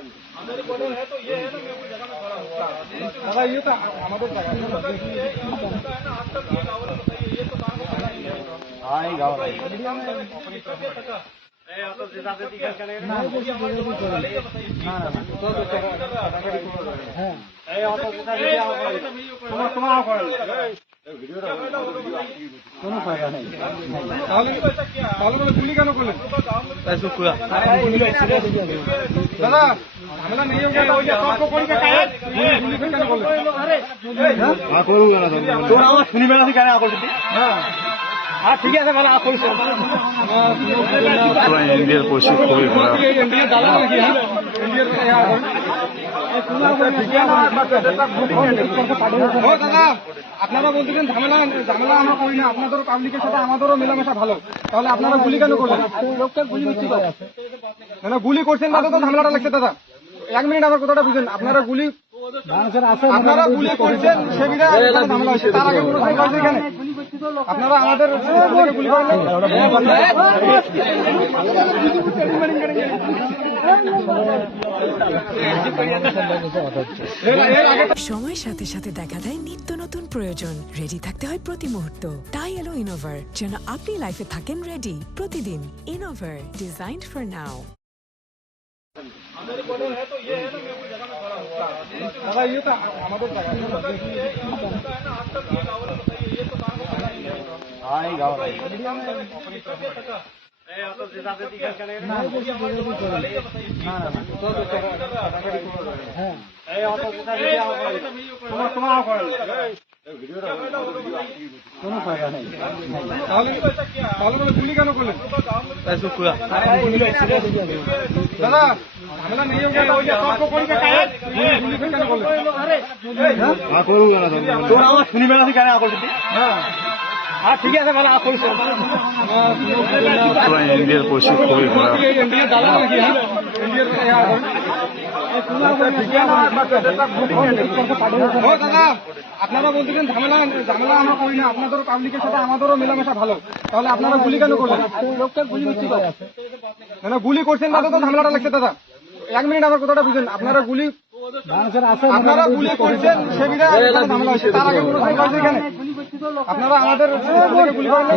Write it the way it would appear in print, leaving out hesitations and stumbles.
मेरे बॉर्डर है तो ये है ना, मैं कोई जगह में खड़ा हूँ। ये तो हमारे जगह है ना, आज तक ये गाँव बताइए, ये तो गाँव का ही है। हाँ, ये गाँव है। কোনো ফায়দা নেই। তাহলে গুলি কেন করলেন? দাদা ঝামেলা নেই, গুলি কেন করলেন? তোর আমার শুনিবে না কেন আকল? হ্যাঁ ঠিক আছে, ভালো আকল। ইন্ডিয়ার পরিস্থিতি খুবই খারাপ। ইন্ডিয়ার দালাল নাকি? দাদা আপনারা বলতেছেন ঝামেলা ঝামেলা আমরা করি না, আপনাদেরও পাবলিকের সাথে আমাদেরও মেলামেশা ভালো, তাহলে আপনারা গুলি কেন করলেন? লোকটা গুলি না গুলি করছেন না, তো ঝামেলাটা লাগছে। দাদা 1 মিনিট আমার কথাটা বুঝেন। আপনারা গুলি করছেন সেবিধা ঝামেলা হয়েছে, তার আগে কোনো ঝামেলা হয়েছে এখানে? আপনারা আমাদের গুলি করেন না। সময়ের সাথে সাথে দেখা দেয় নিত্য নতুন প্রয়োজন। রেডি থাকতে হয় প্রতি মুহূর্ত। তাই এলো ইনোভার, যেন আপনি লাইফে থাকেন রেডি প্রতিদিন। Innova, designed for now. मेरे बॉर्डर है तो ये है ना, मैं कोई जगह में खड़ा हूँ। ये तो हमारे जगह है ना, आज तक ये गाँव बताइए, ये तो गाँव का ही है। हाँ, ये गाँव है। কোনো ফায়দা নেই। তাহলে গুলি কেন করলেন? দাদা ঝামেলা নেই, গুলি কেন করলেন? তোর আমার শুনিবে না কেন আকল? হ্যাঁ ঠিক আছে, ভালো আকল। ইন্ডিয়ার পরিস্থিতি খুবই খারাপ। ইন্ডিয়ার দালাল নাকি? দাদা আপনারা বলতেছেন ঝামেলা ঝামেলা আমরা করি না, আপনাদেরও পাবলিকের সাথে আমাদেরও মেলামেশা ভালো, তাহলে আপনারা গুলি কেন করলেন? লোকটা গুলি না গুলি করছেন না, তো ঝামেলাটা লাগছে। দাদা 1 মিনিট আমার কথাটা বুঝেন। আপনারা গুলি করছেন সেবিধা ঝামেলা হয়েছে, তার আগে কোনো ঝামেলা হয়েছে এখানে? আপনারা আমাদের গুলি করেন না।